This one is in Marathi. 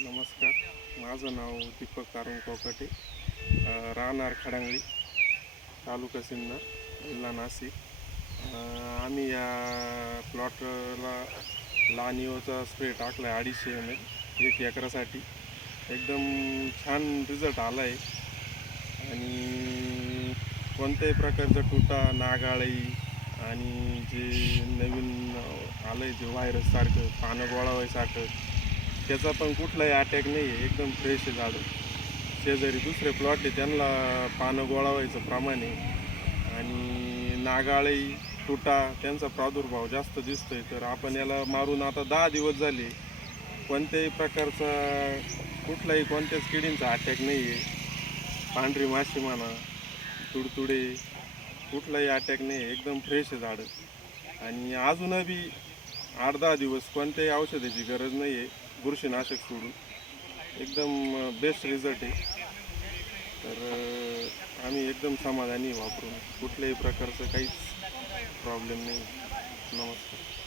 नमस्कार. माझं नाव दीपक कारुण कोकाटे. राहणार खडांगळी तालुका सिन्नर जिल्हा नाशिक. आम्ही या प्लॉटला लानिओचा स्प्रे टाकला आहे अडीचशे एम एल एक एकरासाठी. एकदम छान रिझल्ट आला आहे आणि कोणत्याही प्रकारचा तुटा नागाळी आणि जे नवीन आलं आहे जे व्हायरससारखं पानं गोळावायसारखं त्याचा पण कुठलाही अटॅक नाही आहे एकदम फ्रेश आहे झाडं. शेजारी दुसरे प्लॉट आहे त्यांना पानं गोळावायचं प्रमाण. आहे आणि नागाळी तुटा त्यांचा प्रादुर्भाव जास्त दिसतोय. तर आपण याला मारून आता दहा दिवस झाले. कोणत्याही प्रकारचा कुठलाही कोणत्याच किडींचा अटॅक नाही आहे पांढरी माशी म्हणा तुडतुडे कुठलाही अटॅक नाही आहे एकदम फ्रेश आहे झाडं. आणि अजूनही आठ दहा दिवस कोणत्याही औषधाची गरज नाही आहे बुरशीनाशक सोडून. एकदम बेस्ट रिझल्ट आहे. तर आम्ही एकदम समाधानी वापरून. कुठल्याही प्रकारचं काहीच प्रॉब्लेम नाही. नमस्कार.